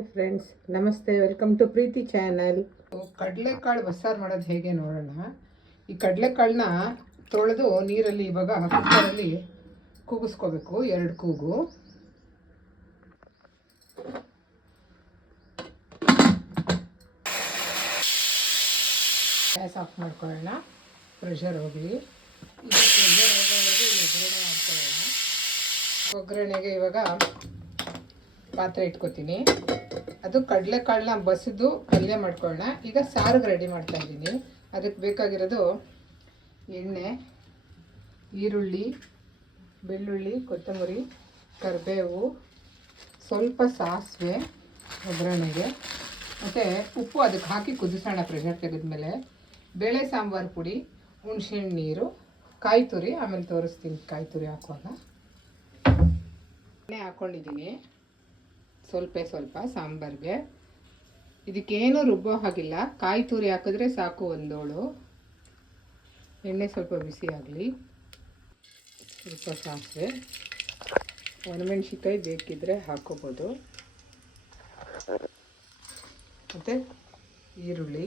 Hi friends, ನಮಸ್ತೆ. Welcome to Preethi channel. ಕಡಲೆಕಾಳು ಬಸ್ಸಾರು ಮಾಡೋದು ಹೇಗೆ ನೋಡೋಣ. ಈ ಕಡಲೆಕಾಳನ್ನ ತೊಳೆದು ನೀರಲ್ಲಿ ಇವಾಗ ಕುಕ್ಕರಲ್ಲಿ ಕೂಗಿಸ್ಕೋಬೇಕು. 2 ಕೂಗು. ಗ್ಯಾಸ್ ಆಫ್ ಮಾಡ್ಕೊಳ್ಳೋಣ. ಪ್ರೆಷರ್ ಹೋಗಲಿ. ಒಗ್ಗರಣೆಗೆ ಇವಾಗ ಪಾತ್ರೆ ಇಟ್ಕೋತೀನಿ. ಅದು ಕಡಲೆಕಾಳನ್ನ ಬಸಿದು ಪಲ್ಯ ಮಾಡ್ಕೊಳ್ಳೋಣ. ಈಗ ಸಾರಿಗೆ ರೆಡಿ ಮಾಡ್ತಾ ಇದ್ದೀನಿ. ಅದಕ್ಕೆ ಬೇಕಾಗಿರೋದು ಎಣ್ಣೆ, ಈರುಳ್ಳಿ, ಬೆಳ್ಳುಳ್ಳಿ, ಕೊತ್ತಂಬರಿ, ಕರಿಬೇವು, ಸ್ವಲ್ಪ ಸಾಸಿವೆ ಒಗ್ಗರಣೆಗೆ, ಮತ್ತು ಉಪ್ಪು ಅದಕ್ಕೆ ಹಾಕಿ ಕುದಿಸೋಣ. ಪ್ರೆಷರ್ ತೆಗೆದ್ಮೇಲೆ ಬೇಳೆ ಸಾಂಬಾರು ಪುಡಿ, ಹುಣಸೆಹಣ್ಣು ನೀರು, ಕಾಯಿ ತುರಿ ಆಮೇಲೆ ತೋರಿಸ್ತೀನಿ. ಕಾಯಿ ತುರಿ ಹಾಕುವಾಗ ಎಣ್ಣೆ ಹಾಕ್ಕೊಂಡಿದ್ದೀನಿ ಸ್ವಲ್ಪ ಸಾಂಬಾರಿಗೆ. ಇದಕ್ಕೇನು ರುಬ್ಬೋ ಹಾಗಿಲ್ಲ. ಕಾಯಿ ತುರಿ ಹಾಕಿದ್ರೆ ಸಾಕು ಒಂದೋಳು. ಎಣ್ಣೆ ಸ್ವಲ್ಪ ಬಿಸಿ ಆಗಲಿ. ಸ್ವಲ್ಪ ಸಾಸಿವೆ, ಒಣಮೆಣ್ಸಿಕಾಯಿ ಬೇಕಿದ್ದರೆ ಹಾಕೋಬೋದು, ಮತ್ತು ಈರುಳ್ಳಿ,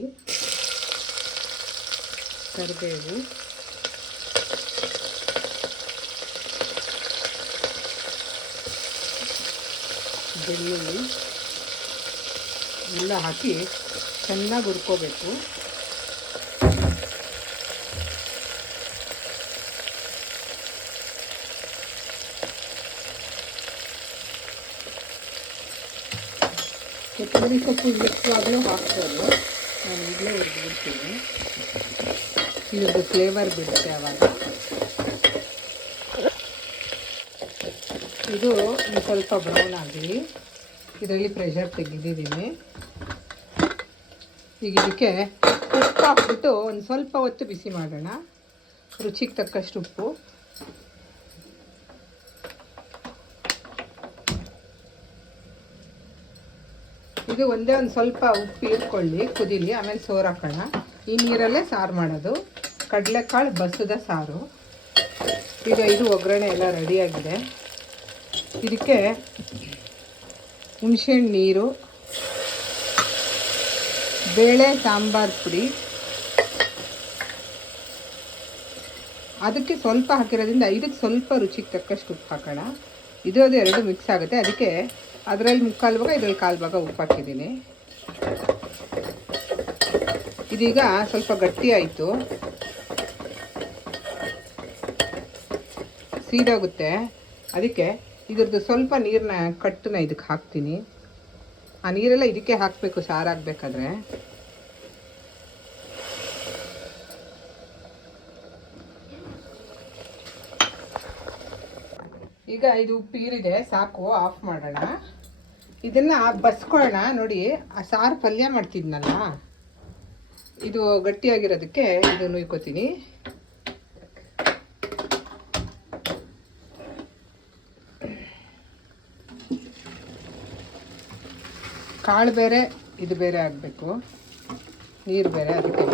ಕರಿಬೇವು, ಬೆಳ್ಳುಳ್ಳಿ ಎಲ್ಲ ಹಾಕಿ ಚೆನ್ನಾಗಿ ಹುರ್ಕೋಬೇಕು. ಕೊತ್ತಂಬರಿ ಸೊಪ್ಪು ಇಷ್ಟವಾಗಲೂ ಹಾಕ್ಬೋದು. ನಾನು ಈಗಲೇ ಹುರಿದ್ಬಿಡ್ತೀನಿ. ಇದ್ರದ್ದು ಫ್ಲೇವರ್ ಬಿಡುತ್ತೆ ಆವಾಗ. ಇದು ಸ್ವಲ್ಪ ಬ್ರೌನ್ ಆಗಲಿ. ಇದರಲ್ಲಿ ಪ್ರೆಷರ್ ತೆಗೆದಿದ್ದೀನಿ. ಈಗ ಇದಕ್ಕೆ ಉಪ್ಪು ಹಾಕ್ಬಿಟ್ಟು ಒಂದು ಸ್ವಲ್ಪ ಹೊತ್ತು ಬಿಸಿ ಮಾಡೋಣ. ರುಚಿಗೆ ತಕ್ಕಷ್ಟು ಉಪ್ಪು, ಇದು ಒಂದೇ ಒಂದು ಸ್ವಲ್ಪ ಉಪ್ಪು ಹೀರ್ಕೊಳ್ಳಿ, ಕುದೀಲಿ, ಆಮೇಲೆ ಸೋರು ಹಾಕೋಣ. ಈ ನೀರಲ್ಲೇ ಸಾರು ಮಾಡೋದು. ಕಡಲೆಕಾಳು ಬಸದ ಸಾರು. ಈಗ ಇದು ಒಗ್ಗರಣೆ ಎಲ್ಲ ರೆಡಿಯಾಗಿದೆ. ಇದಕ್ಕೆ ಹುಣಸೆಹಣ್ಣು ನೀರು, ಬೇಳೆ ಸಾಂಬಾರು ಪುಡಿ, ಅದಕ್ಕೆ ಸ್ವಲ್ಪ ಹಾಕಿರೋದ್ರಿಂದ ಇದಕ್ಕೆ ಸ್ವಲ್ಪ ರುಚಿಗೆ ತಕ್ಕಷ್ಟು ಉಪ್ಪು ಹಾಕೋಣ. ಇದು ಅದು ಎರಡು ಮಿಕ್ಸ್ ಆಗುತ್ತೆ. ಅದಕ್ಕೆ ಅದರಲ್ಲಿ 3/4 ಭಾಗ, ಇದರಲ್ಲಿ 1/4 ಭಾಗ ಉಪ್ಪು ಹಾಕಿದ್ದೀನಿ. ಇದೀಗ ಸ್ವಲ್ಪ ಗಟ್ಟಿ ಆಯಿತು, ಸೀದೋಗುತ್ತೆ. ಅದಕ್ಕೆ ಇದ್ರದ್ದು ಸ್ವಲ್ಪ ನೀರನ್ನ ಕಟ್ಟನ್ನ ಇದಕ್ಕೆ ಹಾಕ್ತೀನಿ. ಆ ನೀರೆಲ್ಲ ಇದಕ್ಕೆ ಹಾಕಬೇಕು ಸಾರಾಗಬೇಕಾದ್ರೆ. ಈಗ ಇದು ಉಪ್ಪು ಹೀರಿದೆ, ಸಾಕು, ಆಫ್ ಮಾಡೋಣ. ಇದನ್ನು ಬಸ್ಕೊಳ್ಳೋಣ. ನೋಡಿ, ಆ ಸಾರು ಪಲ್ಯ ಮಾಡ್ತಿದ್ನಲ್ಲ, ಇದು ಗಟ್ಟಿಯಾಗಿರೋದಕ್ಕೆ ಇದು ನುಯ್ಕೋತೀನಿ. ಕಾಳು ಬೇರೆ, ಇದು ಬೇರೆ ಆಗಬೇಕು, ನೀರು ಬೇರೆ. ಅದಕ್ಕೆ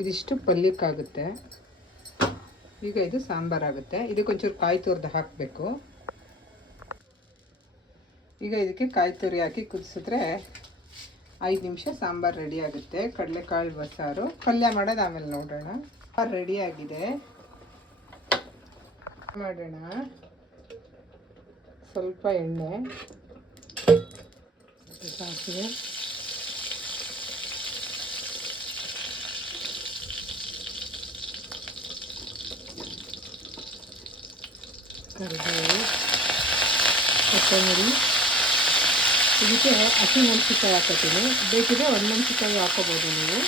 ಇದಿಷ್ಟು ಪಲ್ಯಕ್ಕಾಗುತ್ತೆ. ಈಗ ಇದು ಸಾಂಬಾರಾಗುತ್ತೆ. ಇದಕ್ಕೊಂಚೂರು ಕಾಯಿ ತುರಿದು ಹಾಕಬೇಕು. ಈಗ ಇದಕ್ಕೆ ಕಾಯಿ ತುರಿ ಹಾಕಿ ಕುದಿಸಿದ್ರೆ 5 ನಿಮಿಷ ಸಾಂಬಾರು ರೆಡಿ ಆಗುತ್ತೆ. ಕಡಲೆಕಾಳು ಬಸ್ಸಾರು. ಪಲ್ಯ ಮಾಡೋದು ಆಮೇಲೆ ನೋಡೋಣ. ಸಾರು ರೆಡಿಯಾಗಿದೆ, ಮಾಡೋಣ. ಸ್ವಲ್ಪ ಎಣ್ಣೆ, ಸಾಸಿವೆ, ಕರಿಬೇವು, ಕೊತ್ತಂಬರಿ. ಇದಕ್ಕೆ ಹಸಿಮೆಣಸಿಕಾಯಿ ಹಾಕೋತೀನಿ. ಬೇಕಿದ್ರೆ ಒಣಮೆಣಸಿಕಾಯಿ ಹಾಕೋಬೋದು ನೀವು.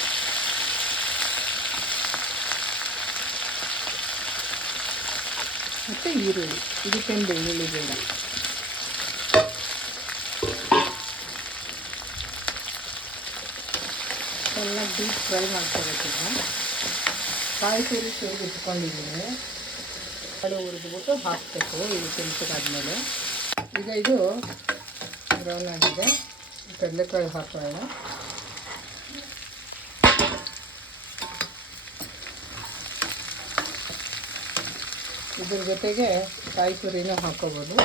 ಮತ್ತು ಈರುಳ್ಳಿ. ಇದಕ್ಕೇನು ಬೆಳ್ಳುಳ್ಳಿ ಬೇಡ. ಎಲ್ಲ ಡೀಪ್ ಫ್ರೈ ಮಾಡ್ಕೋಬೇಕಿಲ್ಲ. ಕಾಯಿ ತುರಿ ಇಟ್ಕೊಂಡಿದ್ದೀನಿ. ಅದು ಹುರಿದ್ಬಿಟ್ಟು ಹಾಕಬೇಕು. ಇದು ಕೆಂಪಗಾದ್ಮೇಲೆ ಈಗ ಇದು ಬ್ರೌನ್ ಆಗಿದೆ. ಕಡಲೆಕಾಳು ಹಾಕೋಣ. ಇದ್ರ ಜೊತೆಗೆ ಕಾಯಿ ತುರಿನೂ ಹಾಕೋಬೋದು.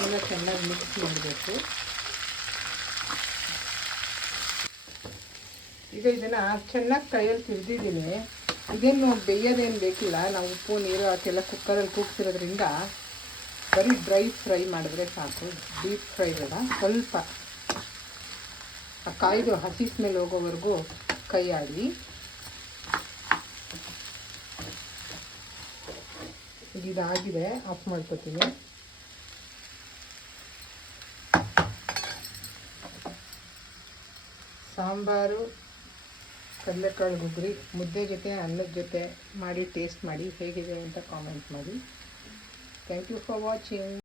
ಎಲ್ಲ ಚೆನ್ನಾಗಿ ಮಿಕ್ಸ್ ಮಾಡಬೇಕು. ಈಗ ಇದನ್ನು ಚೆನ್ನಾಗಿ ಕೈಯಲ್ಲಿ ತಿರ್ದಿದ್ದೀನಿ. ಇದೇನು ಬೇಯೋದೇನು ಬೇಕಿಲ್ಲ, ನಾವು ಉಪ್ಪು ನೀರು ಹಾಕೆಲ್ಲ ಕುಕ್ಕರಲ್ಲಿ ಕೂಗ್ಸಿರೋದ್ರಿಂದ ಬರೀ ಡ್ರೈ ಫ್ರೈ ಮಾಡಿದ್ರೆ ಸಾಕು. ಡೀಪ್ ಫ್ರೈ ಬೇಡ, ಸ್ವಲ್ಪ ಆ ಕಾಯ್ದು ಹಸಿ ಸ್ಮೆಲ್ ಹೋಗೋವರೆಗೂ ಕೈ ಆಡಿ. ಇದಾಗಿದೆ, ಆಫ್ ಮಾಡ್ಕೊತೀನಿ. ಸಾಂಬಾರು ಕಡಲೆಕಾಳು ಗುಗ್ರಿ ಮುದ್ದೆ ಜೊತೆ ಅನ್ನದ ಜೊತೆ ಮಾಡಿ ಟೇಸ್ಟ್ ಮಾಡಿ ಹೇಗಿದೆ ಅಂತ ಕಾಮೆಂಟ್ ಮಾಡಿ. Thank you for watching.